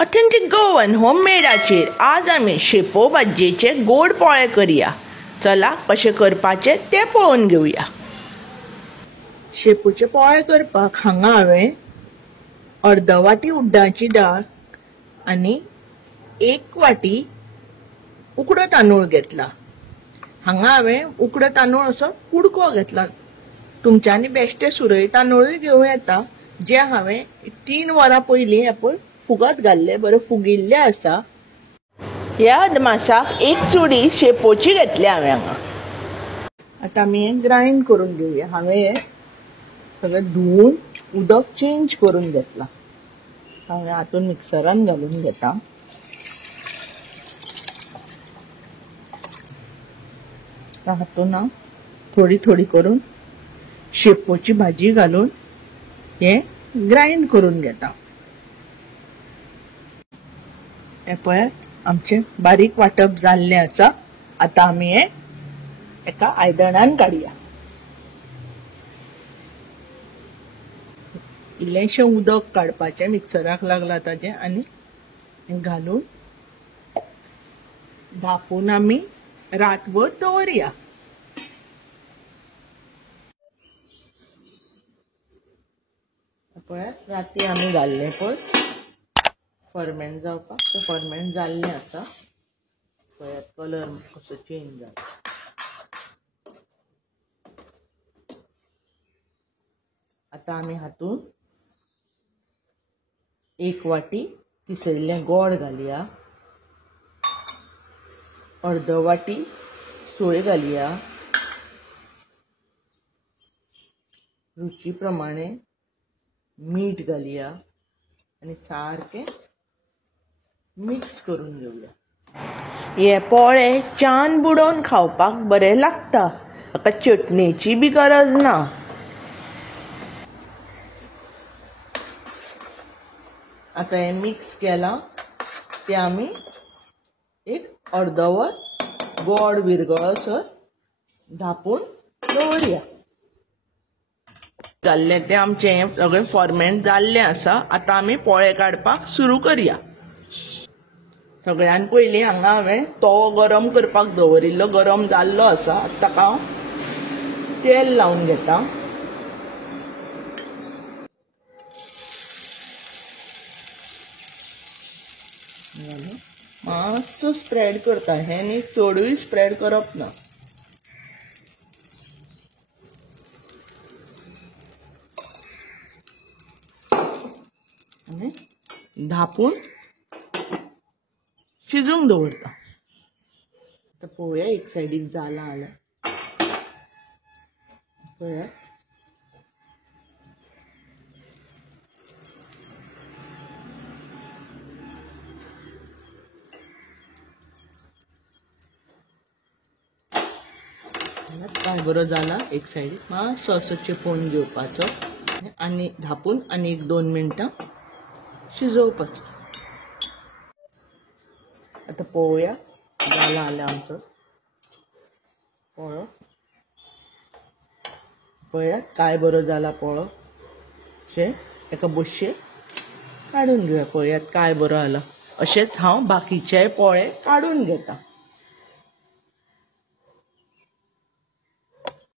ऑथेंटिक गोवन होममेडाचेर आज आमी शेपो भाजयेचे गोड पोळे करया। चला कशे करपाचे ते पळोवन घेवया। शेपूचे पोळे करपाक हांगा हांवें अर्द वाटी उड्डाची डाळ आनी 1 वाटी उकडो तांदूळ घेतला। हांगा हांवें उकडो तांदूळ असो कुडको घेतला। तुमच्यांनी बेश्टे सुरय तांदूळय घेवं येता, जे हांवें 3 वरां पयलीं हेपळय फुगत घाल्ले, बरे फुगिल्ले आसा। ह्या अदमासाक 1 चुडी शेपोची घेतली हांवें हांगा। आतां आमी हें ग्राइंड करून घेवया। हांवें हें सगळें धुवून उदक चेंज करून घेतला। हांवें हातून मिक्सरान घालून घेता। हातून हांव थोडी थोडी करून शेपोची भाजी घालून हें ग्राइंड करून घेता। हे पळयात आमचें बारीक वाटप जाल्लें आसा। आतां आमी हें एका आयदनान काडया। इल्लेशें उदक काडपाचें मिक्सराक लागला ताचें आनी घालून धापून आमी रातभर दवरया। पळयात राती आमी घाल्लें पळय फर्मेंट जावपाक, तें फर्मेंट जाल्लें आसा। पळयात कलर कसो चेंज जाला। आतां आमी हातून 1 वाटी किसयल्लें गोड घालया, अर्द वाटी सोय घालया, रुची प्रमाणे मीठ घालया आनी सारकें मिक्स करून घेवया। हे पोळे च्यान बुडोवन खावपाक बरे लागता, ताका चटणेची बी गरज ना। आतां हें मिक्स केलां तें आमी एक अर्दवर गोड विरगळसर धापून दवरया। जाल्लें तें आमचें हें सगळें फर्मेंट जाल्लें आसा। आतां आमी पोळे काडपाक सुरू करया। सगळ्यान पयलीं हांगा हांवें तवो गरम करपाक दवरिल्लो, गरम जाल्लो आसा। ताका हांव तेल लावन घेता। मातसो स्प्रेड करता, हें न्ही चडूय स्प्रेड करप ना। आनी धापून शिजूंक दवरता। आतां पळोवया एक सायडीक जाला जाल्यार। पळयात काय बरो जाला। एक सायडीक मातसो असो चेपोवन घेवपाचो आनी धापून आनी 1-2 मिनटां शिजोवपाचो। आतां पळोवया जाला जाल्यार आमचो पोळो। पळयात काय बरो जाला पोळो। अशें एका बश्शेर काडून घेवया। पळयात काय बरो जाला। अशेंच हांव बाकीचेय पोळे काडून घेता।